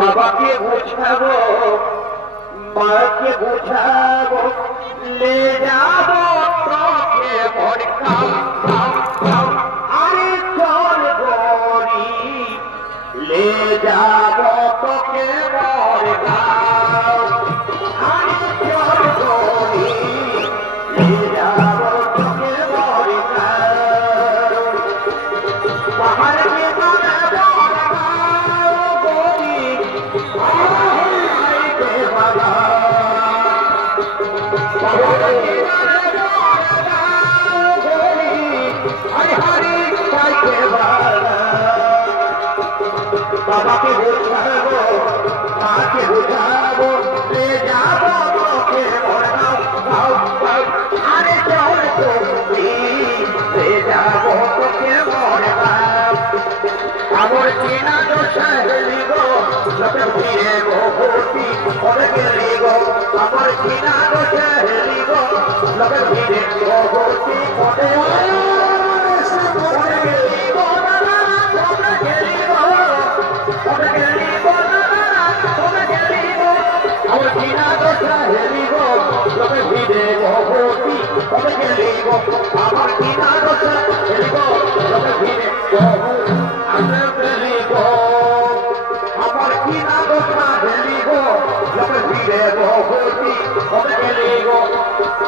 বাবাকে বুঝাবো মাকে বুঝাবো লে যাবো তোকে মন খাও খাও খাও আরে চল গরি লে যাবো তোকে মন খাও আরে চল গরি লে যাবো তোকে মন খাও পাহাড় কে গানে বড়াও গরি আরে কে বাবা পাহাড় কে গানে বড়াও গরি হরি হরি কে বাবা বাবাকে বুঝাবো মাকে বুঝাবো লে যাবো তোকে মরগাঁও গাও গাও আরে চল তুমি লে যাবো তোকে মরগাঁও আমার চেনা দোষা হেলি গো লোকে ফিরে গো ভর্তি করে গেলি গো আমার চেনা দোষা হেলি গো লোকে ফিরে গো ভর্তি করে গেলি গো দাদা তোমরা গেলি গো তোমরা গেলি গো দাদা তোমরা গেলি গো আমার চেনা দোষা হেলি গো লোকে ফিরে গো ভর্তি করে গেলি গো আমার চেনা দোষা